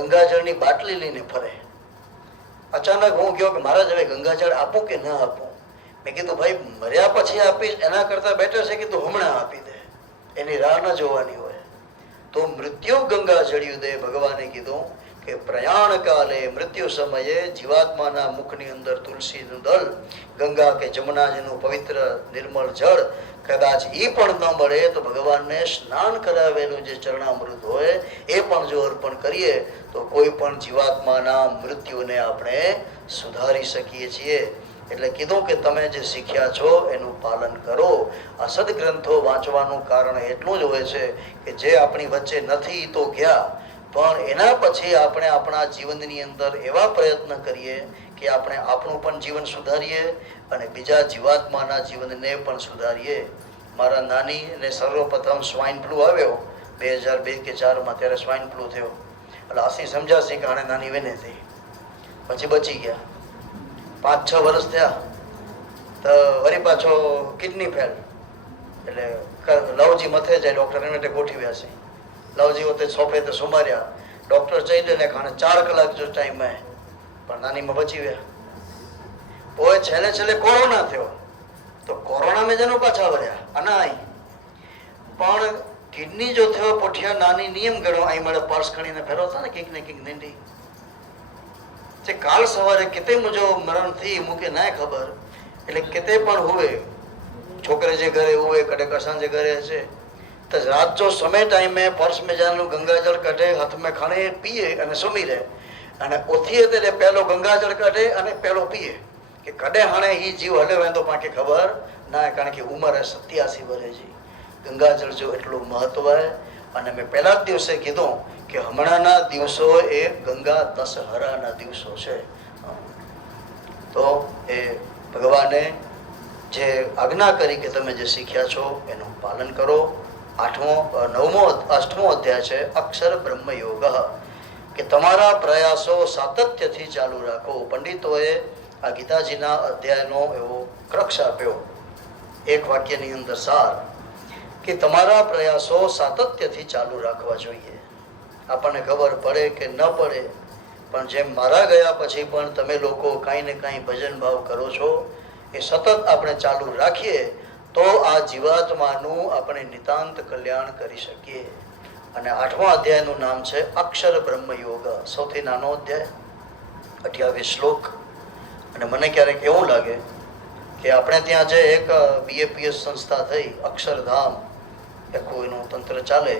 ગંગાજળની બાટલી લઈને ફરે. અચાનક હું કહ્યો કે મહારાજ હવે ગંગાજળ આપું કે ન આપું? મેં કીધું ભાઈ મર્યા પછી આપીશ એના કરતા બેટર છે કે તું હમણાં આપી દે, એની રાહ ન જોવાની હોય. તો મૃત્યુ ગંગા જળ્યું દે. ભગવાને કીધું કે પ્રયાણ કાલે મૃત્યુ સમયે જીવાત્માના મુખની અંદર તુલસીનું દળ, ગંગા કે જમુનાજીનું પવિત્ર નિર્મળ જળ કદાચ એ પણ ન મળે તો ભગવાનને સ્નાન કરાવેલું જે ચરણામૃત હોય એ પણ જો અર્પણ કરીએ તો કોઈ પણ જીવાત્માના મૃત્યુને આપણે સુધારી શકીએ છીએ. એટલે કીધું કે તમે જે શીખ્યા છો એનું પાલન કરો. આ સદગ્રંથો વાંચવાનું કારણ એટલું જ હોય છે કે જે આપણી વચ્ચે નથી તો ગયા, પણ એના પછી આપણે આપણા જીવનની અંદર એવા પ્રયત્ન કરીએ કે આપણે આપણું પણ જીવન સુધારીએ અને બીજા જીવાત્માના જીવનને પણ સુધારીએ. મારા નાનીને સર્વપ્રથમ સ્વાઇન ફ્લૂ આવ્યો 2002 કે 4માં, ત્યારે સ્વાઇન ફ્લૂ થયો. એટલે આસી સમજાશે કે આને નાની વેને થઈ, પછી બચી ગયા. 5-6 વર્ષ થયા તો વળી પાછો કિડની ફેલ. એટલે લવજી મથે જાય, ડૉક્ટર એને ગોઠવ્યા છે. લવજી વખતે સોફે તો સુમાર્યા, ડૉક્ટર જઈ લે ખાને 4 કલાક જો ટાઈમ માં, પણ નાનીમાં બચી ગયા. ઓય છેલ્લે કોરોના થયો તો કોરોના મેં જેનો પાછા વર્યા અનાય. પણ કિડની જો થયો પોઠિયા નાની નિયમ ગણો, અહીં મારે પર્સ ખણીને ફેરવતા ને કંઈક ને કંઈક નીંડી જે કાલ સવારે કેતે મુજો મરણ થી મૂકે ના ખબર. એટલે કેતે પણ હોય છોકરે જે ઘરે હોય કડે કસાન જે ઘરે હશે તો રાત જો સમય ટાઈમે પર્સ में જાનું ગંગાજળ કાઢે, હાથમાં ખાણે પીએ અને સુમી રહે. અને ઓથી એટલે પહેલો ગંગાજળ કાઢે અને પહેલો પીએ કે કડે હાણે એ જીવ હલે હોય તો પાકે ખબર ના, કારણ કે ઉંમર 87 વર્ષ છે. ગંગાજળ જો એટલું મહત્વ હોય. અને મેં પહેલા જ દિવસે કીધું કે હમણાંના દિવસો એ ગંગા દશહરાના દિવસો છે. તો એ ભગવાને જે આજ્ઞા કરી કે તમે જે શીખ્યા છો એનું પાલન કરો. 8મો અધ્યાય છે અક્ષર બ્રહ્મ યોગ, કે તમારા પ્રયાસો સાતત્યથી ચાલુ રાખો. પંડિતોએ આ ગીતાજીના અધ્યાયનો એવો ક્રક્ષ આપ્યો એક વાક્યની અંદર સાર, કે તમારા પ્રયાસો સાતત્યથી ચાલુ રાખવા જોઈએ. આપણને ખબર પડે કે ન પડે, પણ જેમ મારા ગયા પછી પણ તમે લોકો કાંઈ ને કાંઈ ભજન ભાવ કરો છો, એ સતત આપણે ચાલુ રાખીએ તો આ જીવાત્માનું આપણે નિતાંત કલ્યાણ કરી શકીએ. અને 8મા અધ્યાયનું નામ છે અક્ષર બ્રહ્મ યોગ. સૌથી નાનો અધ્યાય, 28 શ્લોક. અને મને ક્યારેક એવું લાગે કે આપણે ત્યાં જે એક BAPS સંસ્થા થઈ અક્ષરધામ, આખું એનું તંત્ર ચાલે,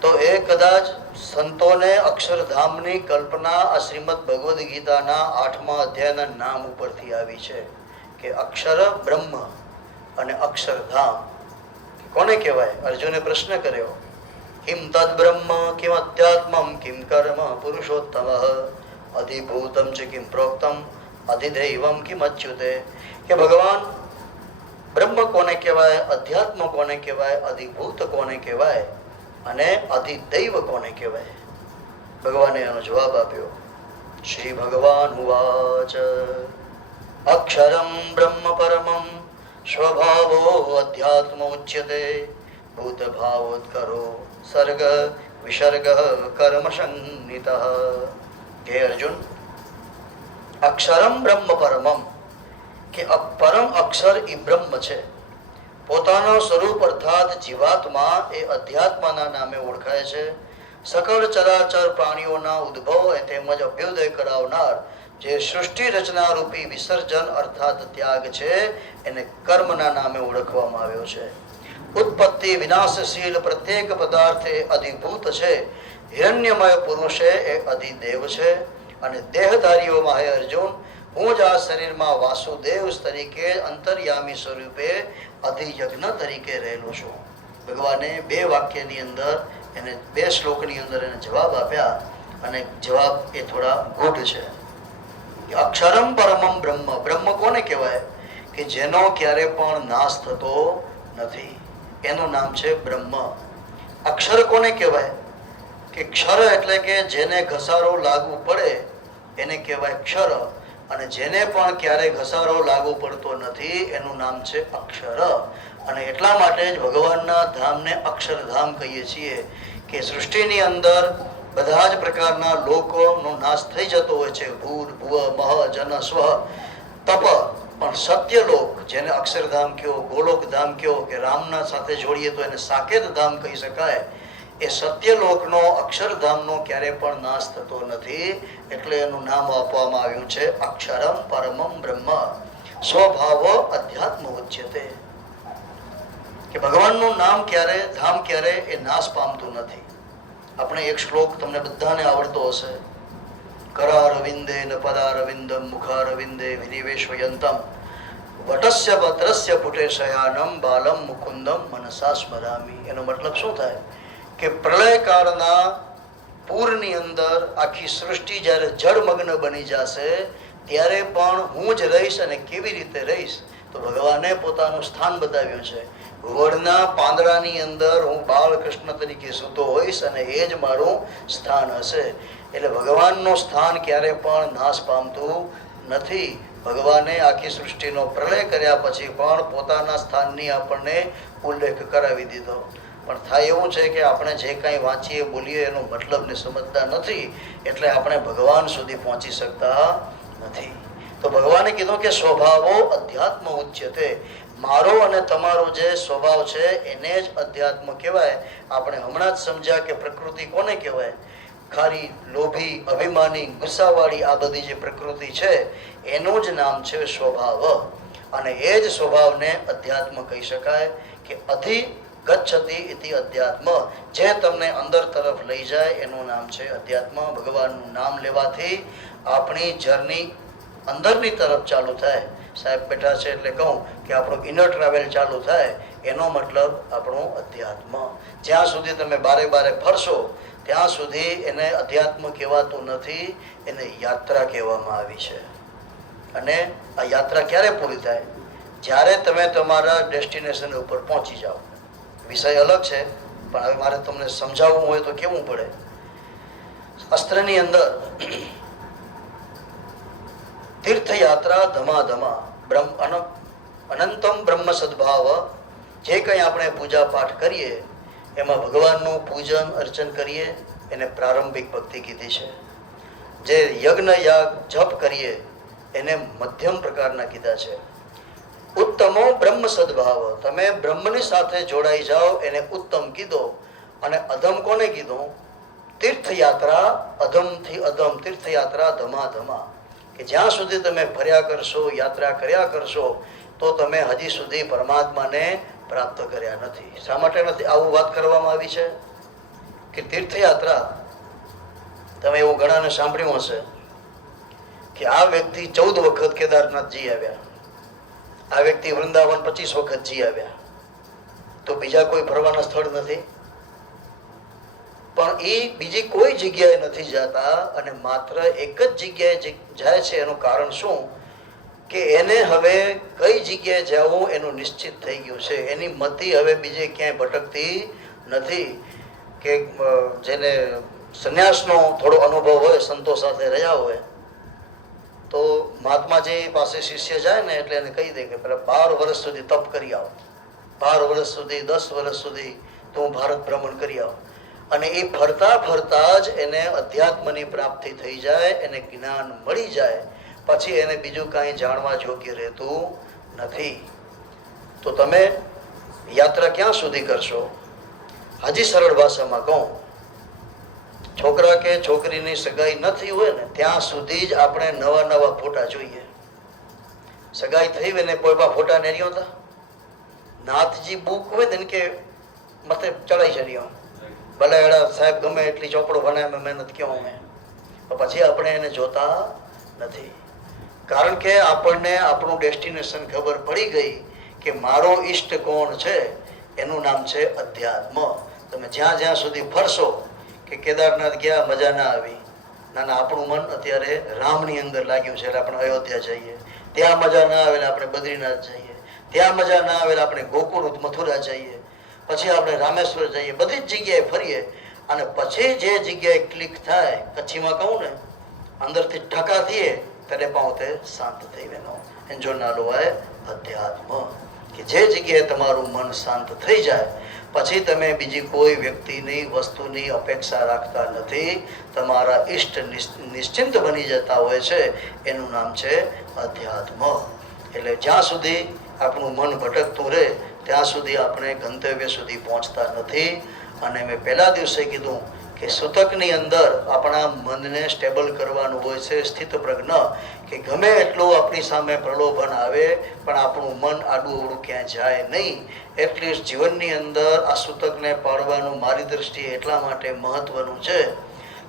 તો એ કદાચ સંતોને અક્ષરધામની કલ્પના આ શ્રીમદ ભગવદ્ ગીતાના 8મા અધ્યાયના નામ ઉપરથી આવી છે કે અક્ષર બ્રહ્મ અને અક્ષરધામ કોને કહેવાય? અર્જુને પ્રશ્ન કર્યો, કિમ તદ બ્રહ્મ કિમ અધ્યાત્મમ કિમ કર્મ પુરુષોત્તમ અધિભૂતમ ચ કિમ પ્રોક્તમ અધિદૈવમ કિમ અચ્યુતે. કે ભગવાન બ્રહ્મ કોને કહેવાય, અધ્યાત્મ કોને કહેવાય, અધિભૂત કોને કહેવાય અને અધિદૈવ કોને કહેવાય? ભગવાને એનો જવાબ આપ્યો. શ્રી ભગવાન ઉવાચ અક્ષરમ બ્રહ્મ પરમમ સ્વભાવો અધ્યાત્મ ઉચ્યતે ભૂત ભાવોત્કરો સર્ગ વિસર્ગ કર્મ સંનિતઃ. હે અર્જુન, અક્ષરમ બ્રહ્મ પરમમ, કે પરમ અક્ષર એ બ્રહ્મ છે. પોતાનો સ્વરૂપ અર્થાત જીવાત્મા એ અધ્યાત્માના નામે ઓળખાય છે. સકળ ચરાચર પ્રાણીઓના ઉદ્ભવ તેમજ અભ્યુદય કરાવનાર જે સૃષ્ટિ રચના રૂપી વિસર્જન અર્થાત ત્યાગ છે એને કર્મના નામે ઓળખવામાં આવ્યો છે. ઉત્પત્તિ વિનાશશીલ પ્રત્યેક પદાર્થ એ અધિભૂત છે. હિરણ્યમય પુરુષે એ અધિદેવ છે. અને દેહધારીઓમાં હે અર્જુન, હું જ આ શરીરમાં વાસુદેવ તરીકે અંતર્યામી સ્વરૂપે અધિયજ્ઞ તરીકે રહેલો છું. ભગવાને 2 વાક્યની અંદર એને 2 શ્લોકની અંદર એને જવાબ આપ્યા. અને જવાબ એ થોડા ગૂઢ છે. અક્ષરમ પરમમ બ્રહ્મ, બ્રહ્મ કોને કહેવાય? કે જેનો ક્યારે પણ નાશ થતો નથી, એનું નામ છે બ્રહ્મ. અક્ષર કોને કહેવાય? કે ક્ષર એટલે કે જેને ઘસારો લાગુ પડે એને કહેવાય ક્ષર. અને જેને પણ ક્યારે ઘસારો લાગુ પડતો નથી એનું નામ છે અક્ષર. અને એટલા માટે જ ભગવાનના ધામને અક્ષરધામ કહીએ છીએ કે સૃષ્ટિની અંદર બધા જ પ્રકારના લોકોનો નાશ થઈ જતો હોય છે. ભૂર ભુવ મહ જન સ્વ તપ. પણ સત્યલોક, જેને અક્ષરધામ કયો, ગોલોકધામ કયો, કે રામના સાથે જોડીએ તો એને સાકેત ધામ કહી શકાય, એ સત્યલોકનો અક્ષરધામનો ક્યારે પણ નાશ થતો નથી. એટલે એનું નામ આપવામાં આવ્યું છે અક્ષરમ પરમમ બ્રહ્મ સ્વભાવ અધ્યાત્મ ઉચ્યતે. કે ભગવાનનું નામ ક્યારે, ધામ ક્યારે એ નાશ પામતું નથી. આપણે એક શ્લોક તમને બધાને આવડતો હશે. કરારવિંદે ન પદારવિંદમ મુખારવિંદે વિનિવેશયંતમ વટસ્ય ભદ્રસ્ય પુટે શયાનમ બાલમ મુકુંદમ મનસા સ્મરામી. એનો મતલબ શું થાય? કે પ્રલયકાળના પૂરની અંદર આખી સૃષ્ટિ જ્યારે જળમગ્ન બની જશે ત્યારે પણ હું જ રહીશ. અને કેવી રીતે રહીશ? તો ભગવાને પોતાનું સ્થાન બતાવ્યું છે. વડના પાંદડાની અંદર હું બાળકૃષ્ણ તરીકે સૂતો હોઈશ અને એ જ મારું સ્થાન હશે. એટલે ભગવાનનું સ્થાન ક્યારે પણ નાશ પામતું નથી. ભગવાને આખી સૃષ્ટિનો પ્રલય કર્યા પછી પણ પોતાના સ્થાનની આપણને ઉલ્લેખ કરાવી દીધો. પણ થાય એવું છે કે આપણે જે કાંઈ વાંચીએ બોલીએ એનો મતલબને સમજતા નથી, એટલે આપણે ભગવાન સુધી પહોંચી શકતા નથી. તો ભગવાને કીધું કે સ્વભાવો અધ્યાત્મ ઉચ્યતે. મારો અને તમારો જે સ્વભાવ છે એને જ અધ્યાત્મ કહેવાય. આપણે હમણાં જ સમજ્યા કે પ્રકૃતિ કોને કહેવાય? ખારી, લોભી, અભિમાની, ગુસ્સાવાળી આ બધી જે પ્રકૃતિ છે એનું જ નામ છે સ્વભાવ. અને એ જ સ્વભાવને અધ્યાત્મ કહી શકાય. કે અધિ ગચ્છતિ ઇતિ અધ્યાત્મ, જે તમને અંદર તરફ લઈ જાય એનું નામ છે અધ્યાત્મ. ભગવાનનું નામ લેવાથી આપણી જર્ની અંદરની તરફ ચાલુ થાય. સાહેબ બેઠા છે એટલે કહું કે આપણું ઇનર ટ્રાવેલ ચાલુ થાય, એનો મતલબ આપણું અધ્યાત્મ. જ્યાં સુધી તમે બારે બારે ફરશો ત્યાં સુધી એને અધ્યાત્મ કહેવાતું નથી, એને યાત્રા કહેવામાં આવી છે. અને આ યાત્રા ક્યારે પૂરી થાય? જ્યારે તમે તમારા ડેસ્ટિનેશન ઉપર પહોંચી જાઓ. વિષય અલગ છે પણ હવે મારે તમને સમજાવવું હોય તો કેવું પડે. શાસ્ત્રની અંદર તીર્થયાત્રા ધમાધમા અનંતમ બ્રહ્મ સદભાવ, જે કંઈ આપણે પૂજા પાઠ કરીએ એમાં ભગવાનનું પૂજન અર્ચન કરીએ એને પ્રારંભિક ભક્તિ કીધી છે. જે યજ્ઞ યાગ જપ કરીએ એને મધ્યમ પ્રકારના કીધા છે. ઉત્તમો બ્રહ્મ સદભાવ, તમે બ્રહ્મની સાથે જોડાઈ જાઓ એને ઉત્તમ કીધો. અને અધમ કોને કીધું? તીર્થયાત્રા, અધમથી અધમ તીર્થયાત્રા ધમાધમા. કે જ્યાં સુધી તમે ફર્યા કરશો, યાત્રા કર્યા કરશો તો તમે હજી સુધી પરમાત્માને પ્રાપ્ત કર્યા નથી. શા માટે નથી આવું વાત કરવામાં આવી છે? કે તીર્થયાત્રા, તમે એવું ઘણાને સાંભળ્યું હશે કે આ વ્યક્તિ 14 વખત કેદારનાથ જી આવ્યા, આ વ્યક્તિ વૃંદાવન 25 વખત જી આવ્યા, તો બીજા કોઈ ફરવાના સ્થળ નથી? પણ એ બીજી કોઈ જગ્યાએ નથી જતા અને માત્ર એક જ જગ્યાએ જાય છે. એનું કારણ શું? કે એને હવે કઈ જગ્યાએ જવું એનું નિશ્ચિત થઈ ગયું છે. એની મતિ હવે બીજે ક્યાંય ભટકતી નથી. કે જેને સંન્યાસનો થોડો અનુભવ હોય, સંતો સાથે રહ્યા હોય, તો મહાત્માજી પાસે શિષ્ય જાય ને એટલે એને કહી દે કે પેલા 12 વર્ષ સુધી તપ કરી આવો, 12 વર્ષ સુધી, 10 વર્ષ સુધી તું ભારત ભ્રમણ કરી આવો. અને એ ફરતા ફરતા જ એને અધ્યાત્મની પ્રાપ્તિ થઈ જાય, એને જ્ઞાન મળી જાય, પછી એને બીજું કાંઈ જાણવા યોગ્ય રહેતું નથી. તો તમે યાત્રા ક્યાં સુધી કરશો? હજી સરળ ભાષામાં કહું, છોકરા કે છોકરીની સગાઈ નથી હોય ને ત્યાં સુધી જ આપણે નવા નવા ફોટા જોઈએ. સગાઈ થઈ હોય ને કોઈ પણ ફોટા ને રહ્યો હતા. નાથજી બુક હોય ને કે મતે ચડાઈ ચડ્યો, ભલે એડા સાહેબ ગમે એટલી ચોપડો બનાવે મહેનત ક્યાં અમે, તો પછી આપણે એને જોતા નથી. કારણ કે આપણને આપણું ડેસ્ટિનેશન ખબર પડી ગઈ કે મારો ઈષ્ટ કોણ છે, એનું નામ છે અધ્યાત્મ. તમે જ્યાં જ્યાં સુધી ફરશો, કે કેદારનાથ ગયા મજા ના આવી, ના ના આપણું મન અત્યારે રામની અંદર લાગ્યું છે એટલે આપણે અયોધ્યા જઈએ, ત્યાં મજા ના આવે આપણે બદ્રીનાથ જઈએ, ત્યાં મજા ના આવે આપણે ગોકુળ મથુરા જઈએ, પછી આપણે રામેશ્વર જઈએ, બધી જ જગ્યાએ ફરીએ. અને પછી જે જગ્યાએ ક્લિક થાય, કચ્છીમાં કહું ને, અંદરથી ઠકા થઈએ ત્યારે પાઉતે શાંત થઈ ગયેલો એનો નાલો હોય અધ્યાત્મ. કે જે જગ્યાએ તમારું મન શાંત થઈ જાય પછી તમે બીજી કોઈ વ્યક્તિની વસ્તુની અપેક્ષા રાખતા નથી, તમારા ઈષ્ટ નિશ્ચિંત બની જતા હોય છે, એનું નામ છે અધ્યાત્મ. એટલે જ્યાં સુધી આપણું મન ભટકતું રહે ત્યાં સુધી આપણે ગંતવ્ય સુધી પહોંચતા નથી. અને મેં પહેલા દિવસે કીધું કે સૂતકની અંદર આપણા મનને સ્ટેબલ કરવાનું હોય છે, સ્થિત પ્રજ્ઞ, કે ગમે એટલું આપણી સામે પ્રલોભન આવે પણ આપણું મન આડું અવળું ક્યાંય જાય નહીં. એટલીસ્ટ જીવનની અંદર આ સૂતકને પાડવાનું મારી દ્રષ્ટિએ એટલા માટે મહત્વનું છે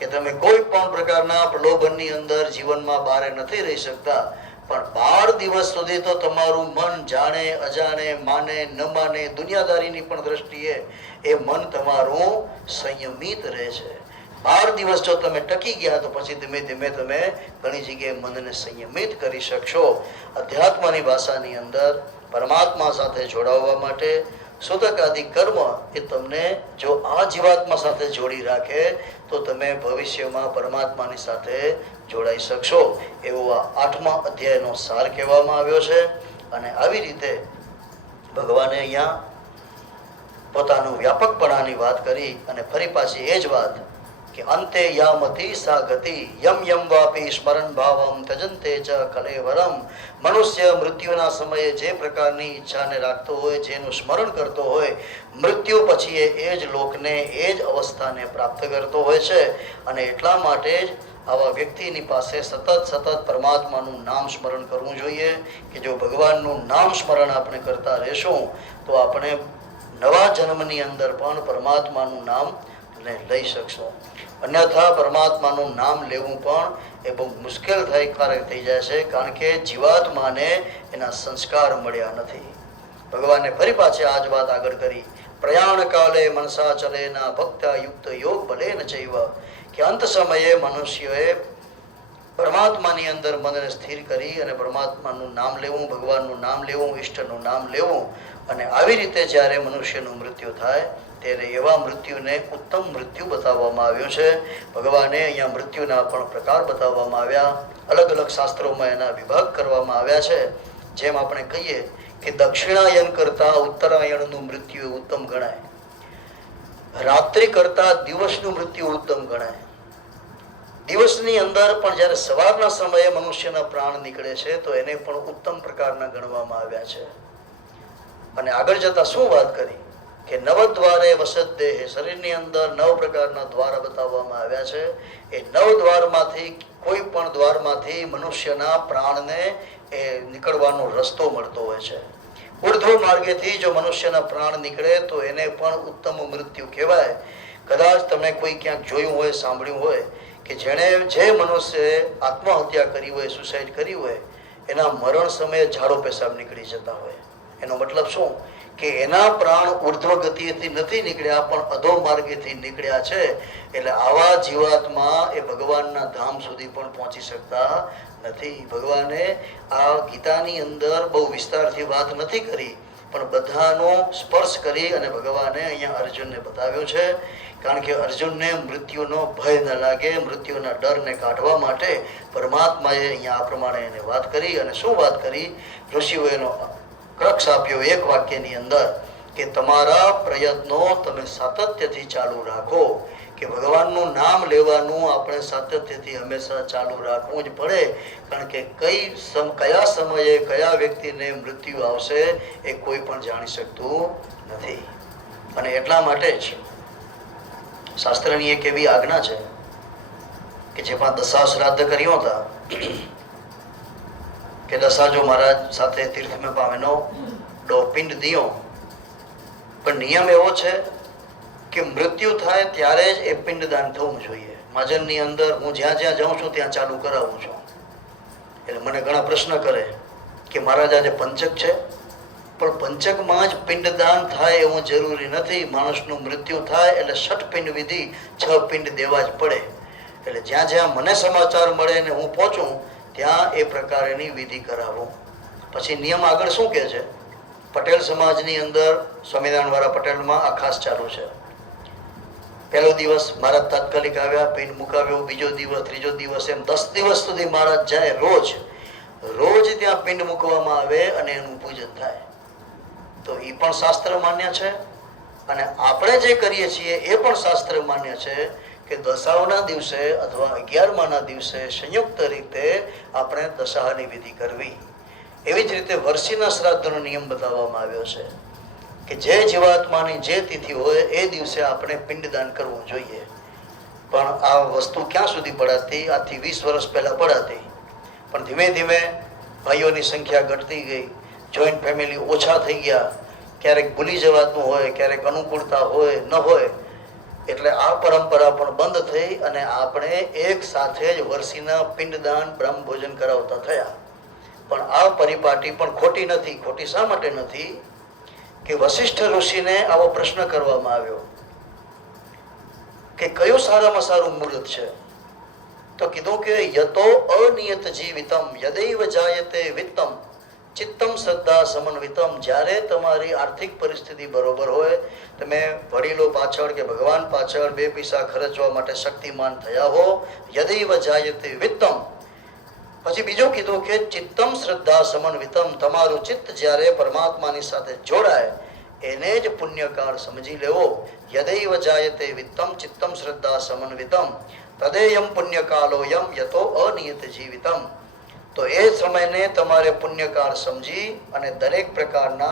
કે તમે કોઈ પણ પ્રકારના પ્રલોભનની અંદર જીવનમાં બહાર નથી રહી શકતા, પણ 12 દિવસ સુધી તો તમારું મન જાણે અજાણે, માને ન માને, દુનિયાદારીની પણ દ્રષ્ટિએ એ મન તમારું સંયમિત રહે છે. 12 દિવસ જો તમે ટકી ગયા તો પછી ધીમે ધીમે તમે ઘણી જગ્યાએ મનને સંયમિત કરી શકશો. અધ્યાત્મની ભાષાની અંદર પરમાત્મા સાથે જોડાવવા માટે સૂતક આદિ કર્મ એ તમને જો આ જીવાત્મા સાથે જોડી રાખે તો તમે ભવિષ્યમાં પરમાત્માની સાથે જોડાઈ શકશો. એવો આ 8મા અધ્યાયનો સાર કહેવામાં આવ્યો છે. અને આવી રીતે ભગવાને અહીંયા પોતાનું વ્યાપકપણાની વાત કરી અને ફરી પાછી એ જ વાત કે અંતે યામતી સા ગતિ યમ યમ વાપી સ્મરણ ભાવમ તજંતે ચ કલેવરમ. મનુષ્ય મૃત્યુના સમયે જે પ્રકારની ઈચ્છાને રાખતો હોય, જેનું સ્મરણ કરતો હોય, મૃત્યુ પછી એ જ લોકને, એ જ અવસ્થાને પ્રાપ્ત કરતો હોય છે. અને એટલા માટે જ આવા વ્યક્તિની પાસે સતત પરમાત્માનું નામ સ્મરણ કરવું જોઈએ કે જો ભગવાનનું નામ સ્મરણ આપણે કરતા રહેશું તો આપણે નવા જન્મની અંદર પણ પરમાત્માનું નામ લઈ શકશું. અન્યથા પરમાત્માનું નામ લેવું પણ એ બહુ મુશ્કેલ થઈ જાય છે, કારણ કે જીવાત્માને એના સંસ્કાર મળ્યા નથી. ભગવાને ફરી પાછી આ જ વાત આગળ કરી, પ્રયાણ કાલે મનસા ચલેના ભક્તા યુક્ત યોગ બલેન ચૈવ, કે અંત સમયે મનુષ્યોએ પરમાત્માની અંદર મનને સ્થિર કરી અને પરમાત્માનું નામ લેવું, ભગવાનનું નામ લેવું, ઈષ્ટનું નામ લેવું. અને આવી રીતે જ્યારે મનુષ્યનું મૃત્યુ થાય ત્યારે એવા મૃત્યુને ઉત્તમ મૃત્યુ બતાવવામાં આવ્યું છે. ભગવાને અહીંયા મૃત્યુના પણ પ્રકાર બતાવવામાં આવ્યા, અલગ અલગ શાસ્ત્રોમાં એના વિભાગ કરવામાં આવ્યા છે. જેમ આપણે કહીએ કે દક્ષિણાયન કરતા ઉત્તરાયણનું મૃત્યુ ઉત્તમ ગણાય, રાત્રિ કરતા દિવસનું મૃત્યુ ઉત્તમ ગણાય. દિવસની અંદર પણ જ્યારે સવારના સમયે મનુષ્યના પ્રાણ નીકળે છે તો એને પણ ઉત્તમ પ્રકારના ગણવામાં આવ્યા છે. અને આગળ જતા શું વાત કરી કે નવદ્વારે વસત દેહ, શરીરની અંદર 9 પ્રકારના દ્વાર બતાવવામાં આવ્યા છે. એ 9 દ્વારમાંથી કોઈ પણ દ્વારમાંથી મનુષ્યના પ્રાણને એ નીકળવાનો રસ્તો મળતો હોય છે. ઉર્ધ્વ માર્ગેથી જો મનુષ્યના પ્રાણ નીકળે તો એને પણ ઉત્તમ મૃત્યુ કહેવાય. કદાચ તમે કોઈ ક્યાંક જોયું હોય, સાંભળ્યું હોય કે જેણે જે મનુષ્યએ આત્મહત્યા કરી હોય, સુસાઇડ કરી હોય, એના મરણ સમયે ઝાડો પેશાબ નીકળી જતા હોય. એનો મતલબ શું કે એના પ્રાણ ઉર્ધ્વ ગતિએથી નથી નીકળ્યા પણ અધો માર્ગેથી નીકળ્યા છે. એટલે આવા જીવાત્મા એ ભગવાનના ધામ સુધી પણ પહોંચી શકતા નથી. ભગવાને આ ગીતાની અંદર બહુ વિસ્તારથી વાત નથી કરી પણ બધાનો સ્પર્શ કરી અને ભગવાને અહીંયા અર્જુનને બતાવ્યો છે. કારણ કે અર્જુનને મૃત્યુનો ભય ન લાગે, મૃત્યુના ડરને કાઢવા માટે પરમાત્માએ અહીંયા આ પ્રમાણે એને વાત કરી. અને શું વાત કરી? ઋષિઓ એનો ક્રક્ષ આપ્યો એક વાક્યની અંદર કે તમારા પ્રયત્નો તમે સાતત્યથી ચાલુ રાખો. કે ભગવાનનું નામ લેવાનું આપણે સાતત્યથી હંમેશા ચાલુ રાખવું જ પડે. કારણ કે કયા સમયે કયા વ્યક્તિને મૃત્યુ આવશે એ કોઈ પણ જાણી શકતું નથી. અને એટલા માટે જ શાસ્ત્રની એક એવી આજ્ઞા છે કે જેમાં દશા શ્રાદ્ધ કર્યો હતા કે દશાજો મહારાજ સાથે તીર્થ में પામેનો પિંડ દિયો, પણ નિયમ એવો છે કે મૃત્યુ થાય ત્યારે જ એ પિંડદાન થવું જોઈએ. માજનની અંદર હું જ્યાં જ્યાં જાઉં છું ત્યાં ચાલુ કરાવું છું. એટલે મને ઘણા પ્રશ્ન કરે કે મહારાજ આજે પંચક છે, પણ પંચકમાં જ પિંડદાન થાય એવું જરૂરી નથી. માણસનું મૃત્યુ થાય એટલે 6 પિંડ વિધિ 6 પિંડ દેવા જ પડે. એટલે જ્યાં જ્યાં મને સમાચાર મળે ને હું પહોંચું ત્યાં એ પ્રકારની વિધિ કરાવું. પછી નિયમ આગળ શું કહે છે? પટેલ સમાજની અંદર સ્વામિનારાયણ વાળા પટેલમાં આ ખાસ ચાલુ છે. પહેલો દિવસ મહારાજ તાત્કાલિક આવ્યા, પિંડ મુકાવ્યો, બીજો દિવસ, ત્રીજો દિવસ, એમ 10 દિવસ સુધી મહારાજ જાય. રોજ ત્યાં પિંડ મૂકવામાં આવે અને એનું પૂજન થાય. તો એ પણ શાસ્ત્ર માન્ય છે અને આપણે જે કરીએ છીએ એ પણ શાસ્ત્ર માન્ય છે કે દશાઓના દિવસે અથવા 11માના દિવસે સંયુક્ત રીતે આપણે દશાની વિધિ કરવી. એવી જ રીતે વર્ષીના શ્રાદ્ધનો નિયમ બતાવવામાં આવ્યો છે કે જે જીવાત્માની જે તિથિ હોય એ દિવસે આપણે પિંડદાન કરવું જોઈએ. પણ આ વસ્તુ ક્યાં સુધી પડાતી? આજથી 20 વર્ષ પહેલા પડાતી, પણ ધીમે ધીમે ભાઈઓની સંખ્યા ઘટતી ગઈ, જોઈન્ટ ફેમિલી ઓછા થઈ ગયા, ક્યારેક ભૂલી જવાતું હોય, ક્યારેક અનુકૂળતા હોય ન હોય, એટલે આ પરંપરા પણ બંધ થઈ અને આપણે એક સાથે જ વર્ષીના પિંડદાન બ્રહ્મ ભોજન કરાવતા થયા. પણ આ પરિપાટી પણ ખોટી નથી. ખોટી શા માટે નથી? કે વશિષ્ઠ ઋષિને આવો પ્રશ્ન કરવામાં આવ્યો કે કયું સારામાં સારું મુહૂર્ત છે? તો કીધું કે યતો અનિયત જીવિતમ યદૈવ જાયતે વિત્તમ ચિત્તમ શ્રદ્ધા સમન્વિતમ. જ્યારે તમારી આર્થિક પરિસ્થિતિ બરોબર હોય, તમે વડીલો પાછળ કે ભગવાન પાછળ 2 પૈસા ખર્ચવા માટે શક્તિમાન થયા હો, યદૈવ જાયતે વિત્તમ. પછી બીજું કીધું કે ચિત્તમ શ્રદ્ધા સમન્વિતમ. તમારું ચિત્ત જ્યારે પરમાત્માની સાથે જોડાય એને જ પુણ્યકાળ સમજી લેવો. યદૈવ જાયતે વિત્તમ ચિત્તમ શ્રદ્ધા સમન્વિતમ તદેયમ પુણ્યકાલોયમ યતો અનિયત જીવિતમ. તો એ સમયને તમારે પુણ્યકાળ સમજી અને દરેક પ્રકારના